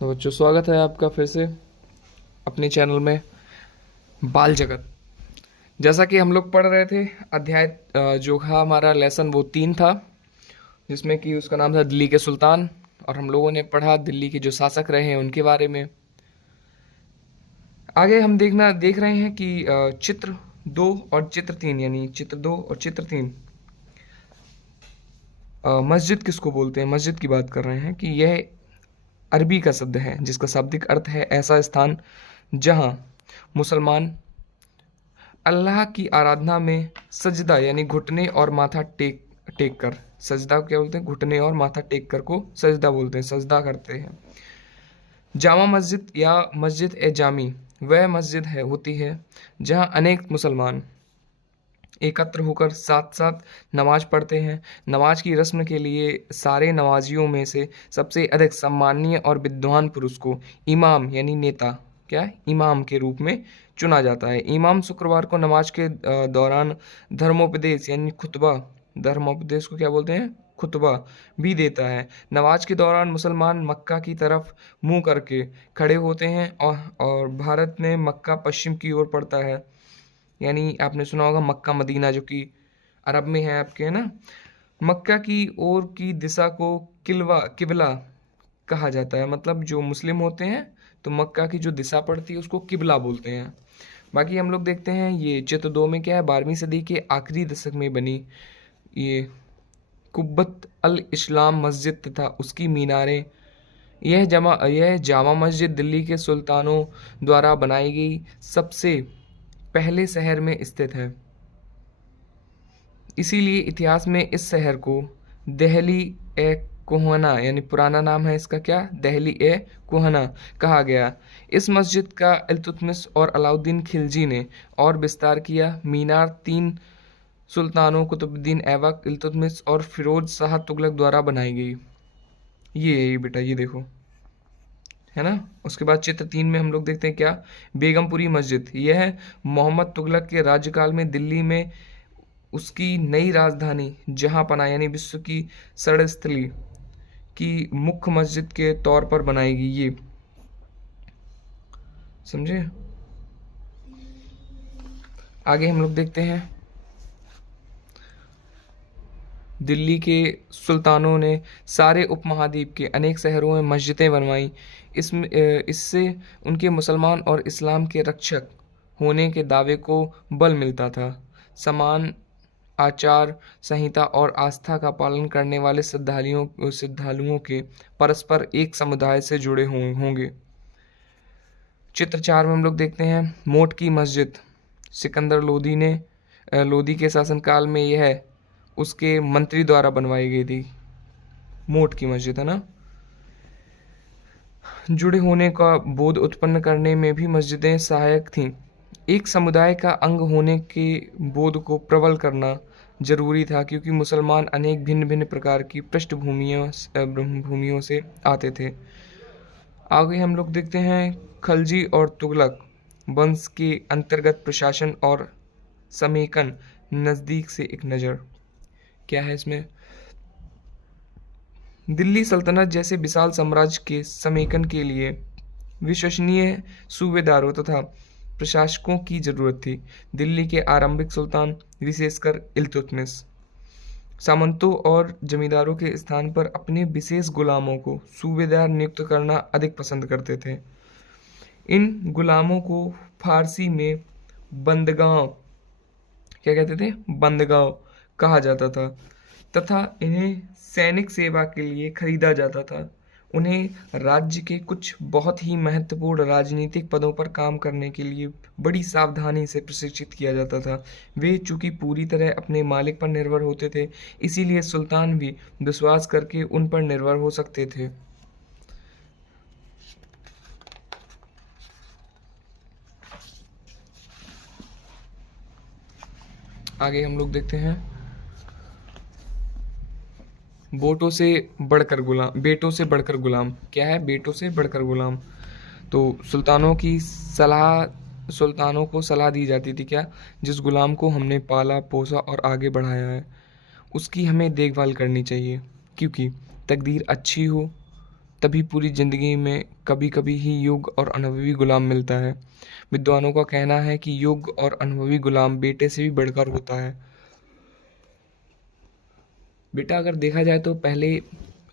तो बच्चों, स्वागत है आपका फिर से अपने चैनल में बाल जगत। जैसा कि हम लोग पढ़ रहे थे, अध्याय जो था हमारा लेसन वो 3 था, जिसमें कि उसका नाम था दिल्ली के सुल्तान। और हम लोगों ने पढ़ा दिल्ली के जो शासक रहे हैं उनके बारे में। आगे हम देख रहे हैं कि चित्र 2 और चित्र 3, यानी चित्र 2 और चित्र 3 मस्जिद किसको बोलते हैं। मस्जिद की बात कर रहे हैं कि यह अरबी का शब्द है जिसका शाब्दिक अर्थ है ऐसा स्थान जहां मुसलमान अल्लाह की आराधना में सजदा यानी घुटने और माथा टेक कर, सजदा क्या बोलते हैं, घुटने और माथा टेक कर को सजदा बोलते हैं, सजदा करते हैं। जामा मस्जिद या मस्जिद ए जामी वह मस्जिद है होती है जहां अनेक मुसलमान एकत्र होकर साथ साथ नमाज पढ़ते हैं। नमाज की रस्म के लिए सारे नमाजियों में से सबसे अधिक सम्माननीय और विद्वान पुरुष को इमाम यानी नेता, क्या इमाम के रूप में चुना जाता है। इमाम शुक्रवार को नमाज के दौरान धर्मोपदेश यानी खुतबा, धर्मोपदेश को क्या बोलते हैं, खुतबा भी देता है। नमाज के दौरान मुसलमान मक्का की तरफ मुंह करके खड़े होते हैं और भारत में मक्का पश्चिम की ओर पड़ता है। यानी आपने सुना होगा मक्का मदीना जो कि अरब में है आपके, है ना। मक्का की ओर की दिशा को किबला कहा जाता है। मतलब जो मुस्लिम होते हैं तो मक्का की जो दिशा पड़ती है उसको किबला बोलते हैं। बाकी हम लोग देखते हैं ये चित्र 2 में क्या है, 12वीं सदी के आखिरी दशक में बनी ये कुब्बत अल इस्लाम मस्जिद तथा उसकी मीनारें। यह जामा मस्जिद दिल्ली के सुल्तानों द्वारा बनाई गई सबसे पहले शहर में स्थित है। इसीलिए इतिहास में इस शहर को दहली ए कोहना यानी पुराना नाम है इसका क्या, दहली ए कोहना कहा गया। इस मस्जिद का इल्तुतमिश और अलाउद्दीन खिलजी ने और विस्तार किया। मीनार 3 सुल्तानों कुतुबुद्दीन ऐबक, इल्तुतमिश और फिरोज शाह तुगलक द्वारा बनाई गई। ये बेटा ये देखो, है ना। उसके बाद चित्र 3 में हम लोग देखते हैं क्या, बेगमपुरी मस्जिद। यह मोहम्मद तुगलक के राज्यकाल में दिल्ली में उसकी नई राजधानी जहां पना यानी विश्व की षड्स्थली की मुख्य मस्जिद के तौर पर बनाई गई। ये समझे। आगे हम लोग देखते हैं दिल्ली के सुल्तानों ने सारे उपमहाद्वीप के अनेक शहरों में मस्जिदें बनवाई। इससे उनके मुसलमान और इस्लाम के रक्षक होने के दावे को बल मिलता था। समान आचार संहिता और आस्था का पालन करने वाले श्रद्धालुओं के परस्पर एक समुदाय से जुड़े होंगे। चित्र 4 में हम लोग देखते हैं मोट की मस्जिद। सिकंदर लोदी के शासनकाल में यह उसके मंत्री द्वारा बनवाई गई थी। मोट की मस्जिद, है ना। जुड़े होने का बोध उत्पन्न करने में भी मस्जिदें सहायक थीं। एक समुदाय का अंग होने के बोध को प्रबल करना जरूरी था क्योंकि मुसलमान अनेक भिन्न भिन्न प्रकार की भूमियों से आते थे। आगे हम लोग देखते हैं खलजी और तुगलक वंश के अंतर्गत प्रशासन और समेकन। नज़दीक से एक नज़र क्या है इसमें, दिल्ली सल्तनत जैसे विशाल साम्राज्य के समेकन के लिए विश्वसनीय सूबेदारों तथा प्रशासकों की जरूरत थी। दिल्ली के आरंभिक सुल्तान विशेषकर इल्तुतमिश सामंतों और जमींदारों के स्थान पर अपने विशेष गुलामों को सूबेदार नियुक्त करना अधिक पसंद करते थे। इन गुलामों को फारसी में बंदगांव क्या कहते थे, बंदगांव कहा जाता था तथा इन्हें सैनिक सेवा के लिए खरीदा जाता था। उन्हें राज्य के कुछ बहुत ही महत्वपूर्ण राजनीतिक पदों पर काम करने के लिए बड़ी सावधानी से प्रशिक्षित किया जाता था। वे चूंकि पूरी तरह अपने मालिक पर निर्भर होते थे, इसीलिए सुल्तान भी विश्वास करके उन पर निर्भर हो सकते थे। आगे हम लोग देखते हैं बेटों से बढ़कर गुलाम क्या है, बेटों से बढ़कर गुलाम। तो सुल्तानों को सलाह दी जाती थी क्या, जिस गुलाम को हमने पाला पोसा और आगे बढ़ाया है उसकी हमें देखभाल करनी चाहिए, क्योंकि तकदीर अच्छी हो तभी पूरी जिंदगी में कभी कभी ही योग्य और अनुभवी गुलाम मिलता है। विद्वानों का कहना है कि योग्य और अनुभवी गुलाम बेटे से भी बढ़कर होता है। बेटा अगर देखा जाए तो पहले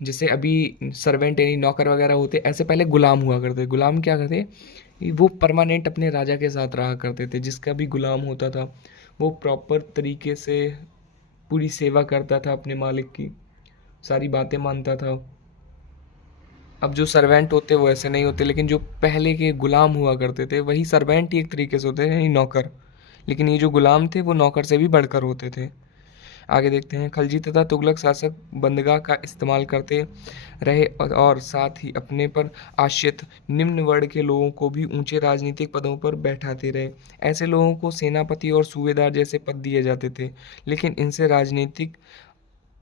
जैसे अभी सर्वेंट यानी नौकर वगैरह होते, ऐसे पहले गुलाम हुआ करते। गुलाम क्या करते कि वो परमानेंट अपने राजा के साथ रहा करते थे। जिसका भी गुलाम होता था वो प्रॉपर तरीके से पूरी सेवा करता था अपने मालिक की, सारी बातें मानता था। अब जो सर्वेंट होते वो ऐसे नहीं होते, लेकिन जो पहले के गुलाम हुआ करते थे वही सर्वेंट ही एक तरीके से होते हैं, यानी नौकर। लेकिन ये जो गुलाम थे वो नौकर से भी बढ़कर होते थे। आगे देखते हैं। खलजी तथा तुगलक शासक बंदगा का इस्तेमाल करते रहे और साथ ही अपने पर आश्रित निम्न वर्ण के लोगों को भी ऊंचे राजनीतिक पदों पर बैठाते रहे। ऐसे लोगों को सेनापति और सूबेदार जैसे पद दिए जाते थे, लेकिन इनसे राजनीतिक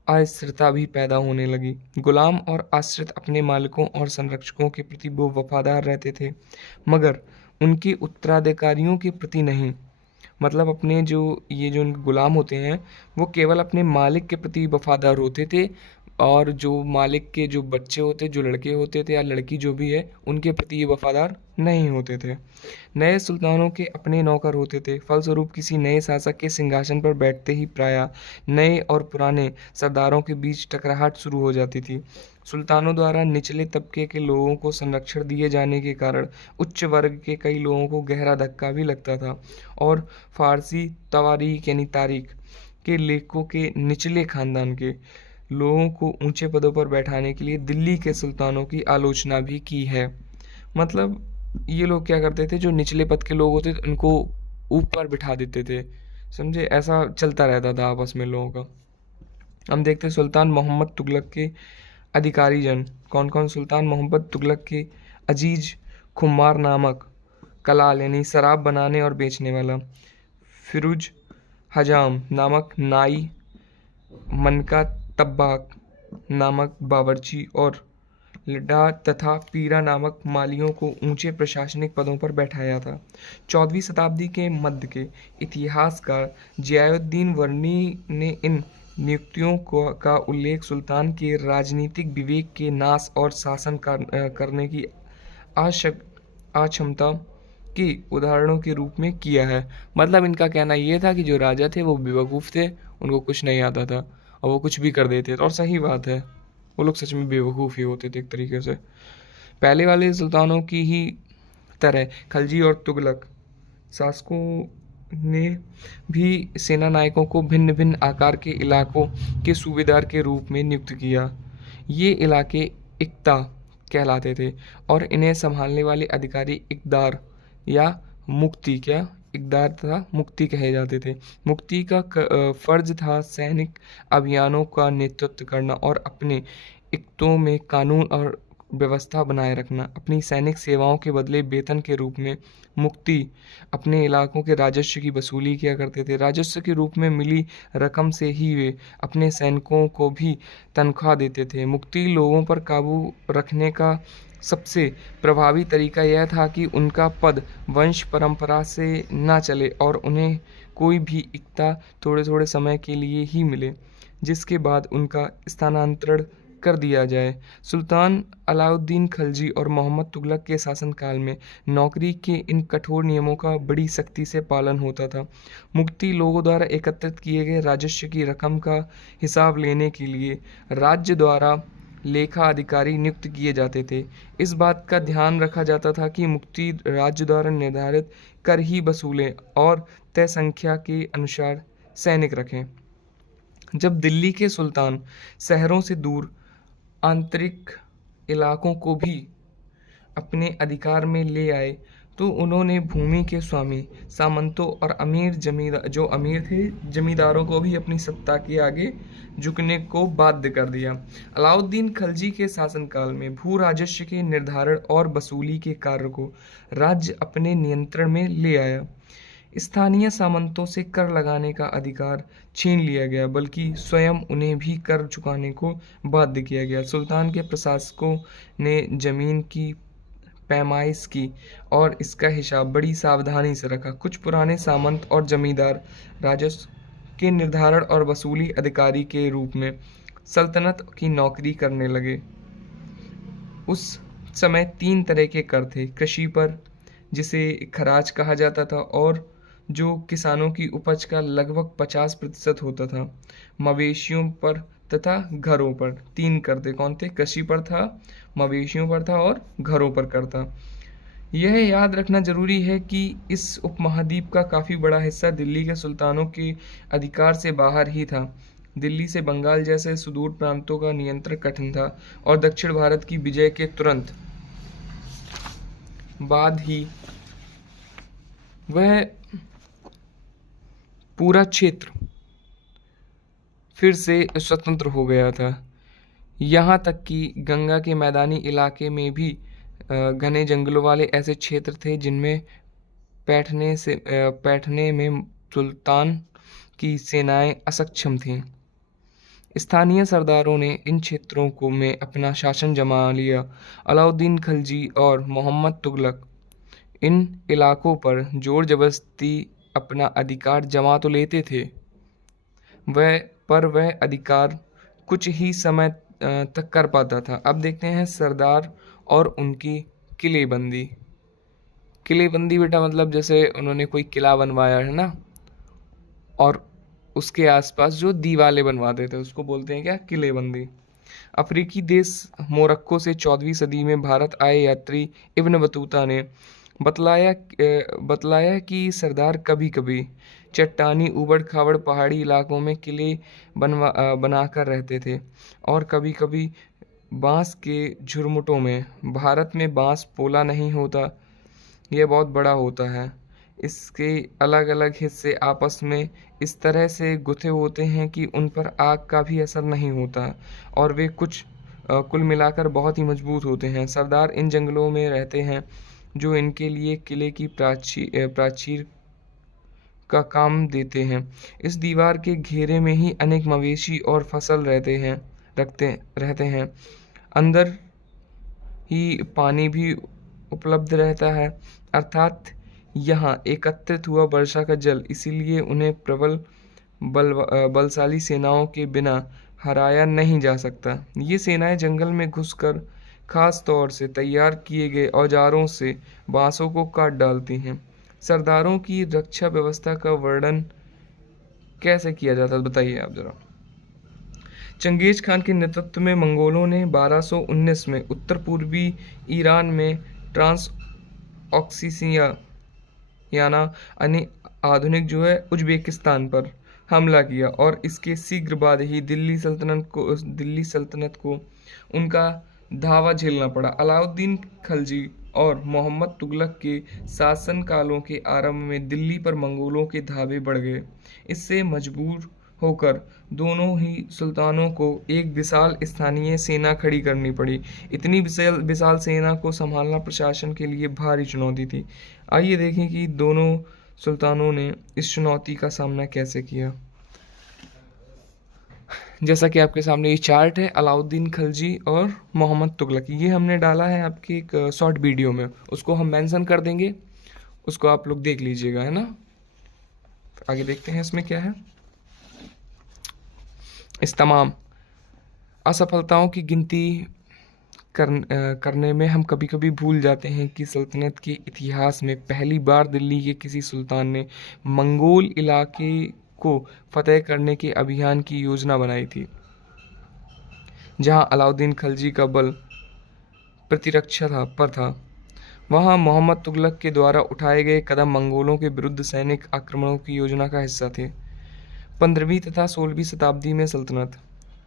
अस्थिरता भी पैदा होने लगी। गुलाम और आश्रित अपने मालिकों और संरक्षकों के प्रति वो वफादार रहते थे, मगर उनके उत्तराधिकारियों के प्रति नहीं। मतलब अपने जो ये जो उनके गुलाम होते हैं वो केवल अपने मालिक के प्रति वफादार होते थे, और जो मालिक के जो बच्चे होते, जो लड़के होते थे या लड़की जो भी है, उनके प्रति ये वफादार नहीं होते थे। नए सुल्तानों के अपने नौकर होते थे। फलस्वरूप किसी नए शासक के सिंहासन पर बैठते ही प्रायः नए और पुराने सरदारों के बीच टकराहट शुरू हो जाती थी। सुल्तानों द्वारा निचले तबके के लोगों को संरक्षण दिए जाने के कारण उच्च वर्ग के कई लोगों को गहरा धक्का भी लगता था, और फारसी तवारीख यानी तारीख के लेखकों के निचले खानदान के लोगों को ऊंचे पदों पर बैठाने के लिए दिल्ली के सुल्तानों की आलोचना भी की है। मतलब ये लोग क्या करते थे, जो निचले पद के लोग होते थे उनको ऊपर बिठा देते थे। समझे, ऐसा चलता रहता था आपस में लोगों का। हम देखते हैं सुल्तान मोहम्मद तुगलक के अधिकारी जन कौन कौन। सुल्तान मोहम्मद तुगलक के अजीज खुमार नामक कलाल यानी शराब बनाने और बेचने वाला, फिरोज हजाम नामक नाई, मनका तब्बाक नामक बावर्ची और लिडा तथा पीरा नामक मालियों को ऊंचे प्रशासनिक पदों पर बैठाया था। 14वीं शताब्दी के मध्य के इतिहासकार जियाउद्दीन वर्नी ने इन नियुक्तियों का उल्लेख सुल्तान के राजनीतिक विवेक के नाश और शासन करने की अक्षमता के उदाहरणों के रूप में किया है। मतलब इनका कहना यह था कि जो राजा थे वो बेवकूफ़ थे, उनको कुछ नहीं आता था और वो कुछ भी कर देते थे। और सही बात है, वो लोग सच में बेवकूफ़ ही होते थे एक तरीके से। पहले वाले सुल्तानों की ही तरह खलजी और तुगलक शासकों ने भी सेना नायकों को भिन्न भिन्न आकार के इलाकों के सूबेदार के रूप में नियुक्त किया। ये इलाके इक्ता कहलाते थे और इन्हें संभालने वाले अधिकारी इकदार या मुक्ति इकदार तथा मुक्ति कहे जाते थे। मुक्ति का फर्ज था सैनिक अभियानों का नेतृत्व करना और अपने इक्तों में कानून और व्यवस्था बनाए रखना। अपनी सैनिक सेवाओं के बदले वेतन के रूप में मुक्ति अपने इलाकों के राजस्व की वसूली किया करते थे। राजस्व के रूप में मिली रकम से ही वे अपने सैनिकों को भी तनख्वाह देते थे। मुक्ति लोगों पर काबू रखने का सबसे प्रभावी तरीका यह था कि उनका पद वंश परंपरा से न चले और उन्हें कोई भी इक्ता थोड़े थोड़े समय के लिए ही मिले, जिसके बाद उनका स्थानांतरण कर दिया जाए। सुल्तान अलाउद्दीन खलजी और मोहम्मद तुगलक के शासनकाल में नौकरी के इन कठोर नियमों का बड़ी सख्ती से पालन होता था। मुक्ति लोगों द्वारा एकत्रित किए गए राजस्व की रकम का हिसाब लेने के लिए राज्य द्वारा लेखा अधिकारी नियुक्त किए जाते थे। इस बात का ध्यान रखा जाता था कि मुक्ति राज्य द्वारा निर्धारित कर ही वसूलें और तय संख्या के अनुसार सैनिक रखें। जब दिल्ली के सुल्तान शहरों से दूर आंतरिक इलाकों को भी अपने अधिकार में ले आए तो उन्होंने भूमि के स्वामी सामंतों और अमीर थे जमींदारों को भी अपनी सत्ता के आगे झुकने को बाध्य कर दिया। अलाउद्दीन खलजी के शासनकाल में भू राजस्व के निर्धारण और वसूली के कार्य को राज्य अपने नियंत्रण में ले आया। स्थानीय सामंतों से कर लगाने का अधिकार छीन लिया गया, बल्कि स्वयं उन्हें भी कर चुकाने को बाध्य किया गया। सुल्तान के प्रशासकों ने जमीन की पैमाइश की और इसका हिसाब बड़ी सावधानी से रखा। कुछ पुराने सामंत और जमींदार राजस्व के निर्धारण और वसूली अधिकारी के रूप में सल्तनत की नौकरी करने लगे। उस समय 3 तरह के कर थे। कृषि पर, जिसे खराज कहा जाता था और जो किसानों की उपज का लगभग 50% होता था। मवेशियों पर तथा घरों पर 3 कर थे। कौन थे? कृषि पर था, मवेशियों पर था और घरों पर कर था। यह याद रखना जरूरी है कि इस उपमहाद्वीप का काफ़ी बड़ा हिस्सा दिल्ली के सुल्तानों के अधिकार से बाहर ही था। दिल्ली से बंगाल जैसे सुदूर प्रांतों का नियंत्रण कठिन था और दक्षिण भारत की विजय के तुरंत बाद ही वह पूरा क्षेत्र फिर से स्वतंत्र हो गया था। यहाँ तक कि गंगा के मैदानी इलाके में भी घने जंगलों वाले ऐसे क्षेत्र थे जिनमें बैठने में सुल्तान की सेनाएं असक्षम थीं। स्थानीय सरदारों ने इन क्षेत्रों को में अपना शासन जमा लिया। अलाउद्दीन खिलजी और मोहम्मद तुगलक इन इलाकों पर जोर जबरदस्ती अपना अधिकार जमा तो लेते थे, वह अधिकार कुछ ही समय तक कर पाता था। अब देखते हैं सरदार और उनकी किलेबंदी। किलेबंदी बेटा मतलब जैसे उन्होंने कोई किला बनवाया है ना, और उसके आसपास जो दीवारें बनवाते थे उसको बोलते हैं क्या? किलेबंदी। अफ्रीकी देश मोरक्को से 14वीं सदी में भारत आए यात्री इब्न बतूता ने बतलाया कि सरदार कभी कभी चट्टानी ऊबड़ खाबड़ पहाड़ी इलाकों में किले बनाकर रहते थे और कभी कभी बांस के झुरमुटों में। भारत में बांस पोला नहीं होता, यह बहुत बड़ा होता है। इसके अलग अलग हिस्से आपस में इस तरह से गुथे होते हैं कि उन पर आग का भी असर नहीं होता और वे कुल मिलाकर बहुत ही मजबूत होते हैं। सरदार इन जंगलों में रहते हैं जो इनके लिए किले की प्राचीर का काम देते हैं। इस दीवार के घेरे में ही अनेक मवेशी और फसल रहते हैं। अंदर ही पानी भी उपलब्ध रहता है, अर्थात यहाँ एकत्रित हुआ वर्षा का जल। इसीलिए उन्हें प्रबल बलशाली सेनाओं के बिना हराया नहीं जा सकता। ये सेनाएं जंगल में घुसकर खास तौर से तैयार किए गए औजारों से बांसों को काट डालती हैं। सरदारों की रक्षा व्यवस्था का वर्णन कैसे किया जाता है बताइए आप जरा। चंगेज खान के नेतृत्व में मंगोलों ने 1219 में उत्तर पूर्वी ईरान में ट्रांस ऑक्सीसिया याना यानी आधुनिक जो है उज्बेकिस्तान पर हमला किया और इसके शीघ्र बाद ही दिल्ली सल्तनत को उनका धावा झेलना पड़ा। अलाउद्दीन खिलजी और मोहम्मद तुगलक के शासन कालों के आरंभ में दिल्ली पर मंगोलों के धावे बढ़ गए। इससे मजबूर होकर दोनों ही सुल्तानों को एक विशाल स्थानीय सेना खड़ी करनी पड़ी। इतनी विशाल सेना को संभालना प्रशासन के लिए भारी चुनौती थी। आइए देखें कि दोनों सुल्तानों ने इस चुनौती का सामना कैसे किया। जैसा कि आपके सामने ये चार्ट है, अलाउद्दीन खिलजी और मोहम्मद तुगलक, ये हमने डाला है आपके एक शॉर्ट वीडियो में, उसको हम मेंशन कर देंगे, उसको आप लोग देख लीजिएगा, है ना। आगे देखते हैं इसमें क्या है। इस तमाम असफलताओं की गिनती करने में हम कभी कभी भूल जाते हैं कि सल्तनत के इतिहास में पहली बार दिल्ली के किसी सुल्तान ने मंगोल इलाके को फतेह करने के अभियान की योजना बनाई थी। जहां अलाउद्दीन खिलजी का बल प्रतिरक्षा था, वहां मोहम्मद तुगलक के द्वारा उठाए गए कदम मंगोलों के विरुद्ध सैनिक आक्रमणों की योजना का हिस्सा थे। 15वीं तथा 16वीं शताब्दी में सल्तनत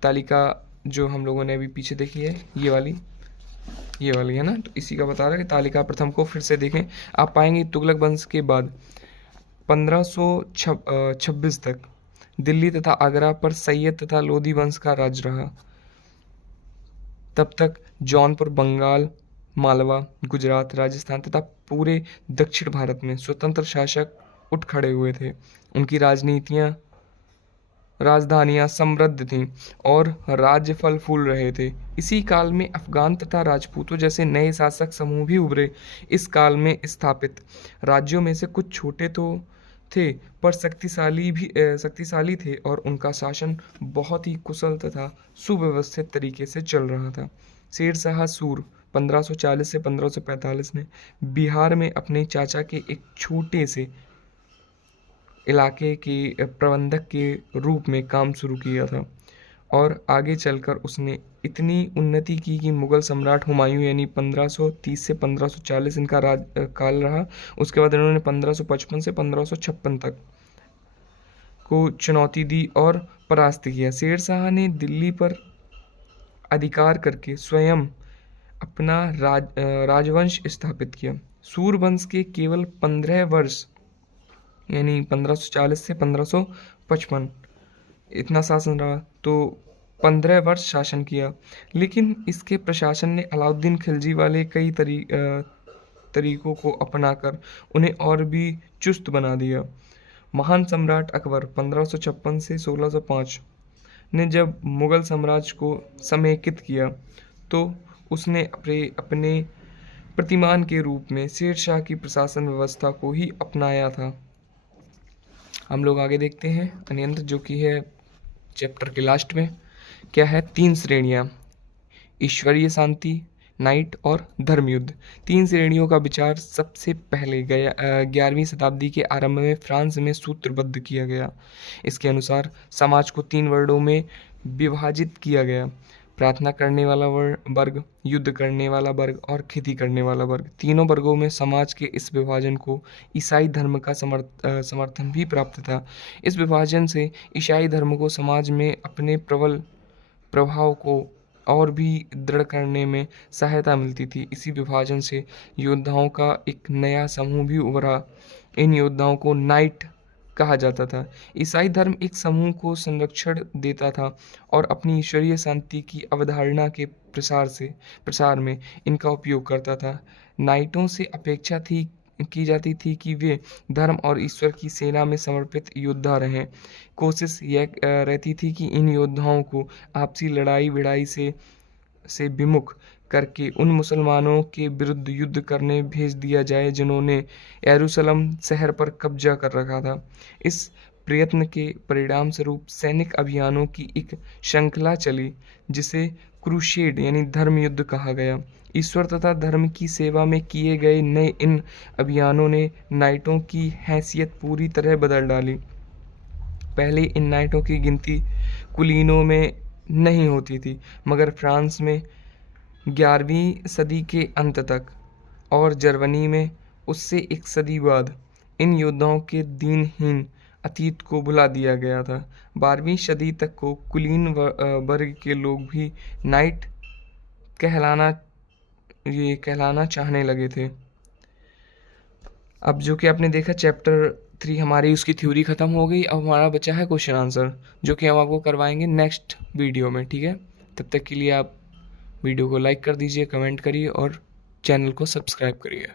तालिका जो हम लोगों ने अभी पीछे देखी है, ये वाली है ना, तो इसी का बता रहा है कि तालिका प्रथम को फिर से देखें। आप पाएंगे तुगलक वंश के बाद 1526 तक दिल्ली तथा आगरा पर सैयद तथा लोधी वंश का राज रहा। तब तक जौनपुर, बंगाल, मालवा, गुजरात, राजस्थान तथा पूरे दक्षिण भारत में स्वतंत्र शासक उठ खड़े हुए थे। उनकी राजधानियां समृद्ध थीं और राज्य फल फूल रहे थे। इसी काल में अफगान तथा राजपूतों जैसे नए शासक समूह भी उभरे। इस काल में स्थापित राज्यों में से कुछ छोटे तो थे पर शक्तिशाली थे और उनका शासन बहुत ही कुशल तथा सुव्यवस्थित तरीके से चल रहा था। शेर शाह सूर 1540 से 1545 में बिहार में अपने चाचा के एक छोटे से इलाके के प्रबंधक के रूप में काम शुरू किया था और आगे चलकर उसने इतनी उन्नति की कि मुगल सम्राट हुमायूं यानी 1530 से 1540 इनका काल रहा। उसके बाद इन्होंने 1555 से 1556 तक को चुनौती दी और परास्त किया। शेर शाह ने दिल्ली पर अधिकार करके स्वयं अपना राजवंश स्थापित किया। सूर्यवंश के केवल 15 वर्ष यानी 1540 से 1555 इतना शासन रहा, तो 15 वर्ष शासन किया। लेकिन इसके प्रशासन ने अलाउद्दीन खिलजी वाले कई तरीकों को अपनाकर उन्हें और भी चुस्त बना दिया। महान सम्राट अकबर 1556 से 1605 ने जब मुगल साम्राज्य को समेकित किया तो उसने अपने प्रतिमान के रूप में शेर शाह की प्रशासन व्यवस्था को ही अपनाया था। हम लोग आगे देखते हैं अन्यंत्र, जो कि है चैप्टर के लास्ट में। क्या है? 3 श्रेणियाँ, ईश्वरीय शांति, नाइट और धर्मयुद्ध। 3 श्रेणियों का विचार सबसे पहले 11वीं शताब्दी के आरंभ में फ्रांस में सूत्रबद्ध किया गया। इसके अनुसार समाज को 3 वर्गों में विभाजित किया गया: प्रार्थना करने वाला वर्ग, युद्ध करने वाला वर्ग और खेती करने वाला वर्ग। तीनों वर्गों में समाज के इस विभाजन को ईसाई धर्म का समर्थन भी प्राप्त था। इस विभाजन से ईसाई धर्म को समाज में अपने प्रबल प्रभाव को और भी दृढ़ करने में सहायता मिलती थी। इसी विभाजन से योद्धाओं का एक नया समूह भी उभरा। इन योद्धाओं को नाइट कहा जाता था। ईसाई धर्म एक समूह को संरक्षण देता था और अपनी ईश्वरीय शांति की अवधारणा के प्रसार में इनका उपयोग करता था। नाइटों से अपेक्षा की जाती थी कि वे धर्म और ईश्वर की सेना में समर्पित योद्धा रहें। कोशिश यह रहती थी कि इन योद्धाओं को आपसी लड़ाई भिड़ाई से विमुख करके उन मुसलमानों के विरुद्ध युद्ध करने भेज दिया जाए जिन्होंने यरूशलेम शहर पर कब्जा कर रखा था। इस प्रयत्न के परिणाम स्वरूप सैनिक अभियानों की एक श्रृंखला चली जिसे क्रूसेड यानी धर्म युद्ध कहा गया। ईश्वर तथा धर्म की सेवा में किए गए नए इन अभियानों ने नाइटों की हैसियत पूरी तरह बदल डाली। पहले इन नाइटों की गिनती कुलीनों में नहीं होती थी, मगर फ्रांस में 11वीं सदी के अंत तक और जर्मनी में उससे एक सदी बाद इन योद्धाओं के दीनहीन अतीत को भुला दिया गया था। 12वीं सदी तक को कुलीन वर्ग के लोग भी नाइट कहलाना चाहने लगे थे। अब जो कि आपने देखा चैप्टर 3 हमारी उसकी थ्योरी ख़त्म हो गई। अब हमारा बचा है क्वेश्चन आंसर, जो कि हम आपको करवाएंगे नेक्स्ट वीडियो में। ठीक है, तब तक के लिए आप वीडियो को लाइक कर दीजिए, कमेंट करिए और चैनल को सब्सक्राइब करिए।